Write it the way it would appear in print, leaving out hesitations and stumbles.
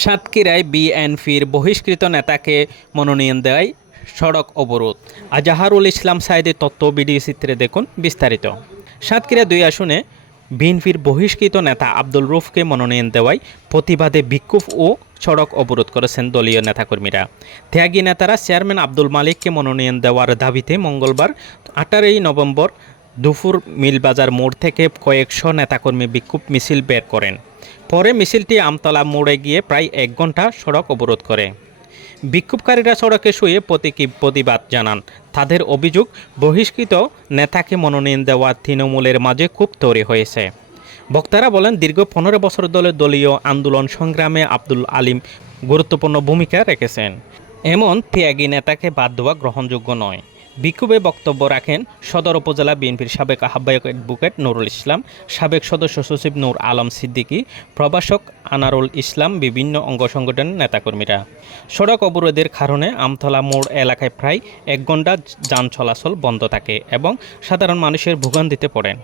সাতক্ষীরায় বিএনপির বহিষ্কৃত নেতাকে মনোনয়ন দেয় সড়ক অবরোধ। আজাহারুল ইসলাম সাইদের তথ্য ভিডিও চিত্রে দেখুন বিস্তারিত। সাতক্ষীরা 2 আসনে বিএনপির বহিষ্কৃত নেতা আব্দুল রউফকে মনোনয়ন দেওয়ায় প্রতিবাদে বিক্ষোভ ও সড়ক অবরোধ করেছেন দলীয় নেতাকর্মীরা। ত্যাগী নেতারা চেয়ারম্যান আব্দুল মালিককে মনোনয়ন দেওয়ার দাবিতে মঙ্গলবার 18 নভেম্বর দুপুর মিলবাজার মোড় থেকে কয়েকশো নেতাকর্মী বিক্ষোভ মিছিল বের করেন। পরে মিছিলটি আমতলা মোড়ে গিয়ে প্রায় 1 ঘন্টা সড়ক অবরোধ করে। বিক্ষোভকারীরা সড়কে শুয়ে প্রতিবাদ জানান। তাদের অভিযোগ, বহিষ্কৃত নেতাকে মনোনয়ন দেওয়া তৃণমূলের মাঝে ক্ষোভ তৈরি হয়েছে। বক্তারা বলেন, দীর্ঘ 15 বছর ধরে দলীয় আন্দোলন সংগ্রামে আব্দুল আলিম গুরুত্বপূর্ণ ভূমিকা রেখেছেন। এমন ত্যাগী নেতাকে বাদ দেওয়া গ্রহণযোগ্য নয়। বিক্ষোভে বক্তব্য রাখেন সদর উপজেলা বিএনপির সাবেক আহ্বায়ক অ্যাডভোকেট নুরুল ইসলাম, সাবেক সদস্য সচিব নূর আলম সিদ্দিকী, প্রভাষক আনারুল ইসলাম, বিভিন্ন অঙ্গ সংগঠনের নেতাকর্মীরা। সড়ক অবরোধের কারণে আমতলা মোড় এলাকায় প্রায় 1 ঘন্টা যান চলাচল বন্ধ থাকে এবং সাধারণ মানুষের ভোগান্তিতে পড়েন।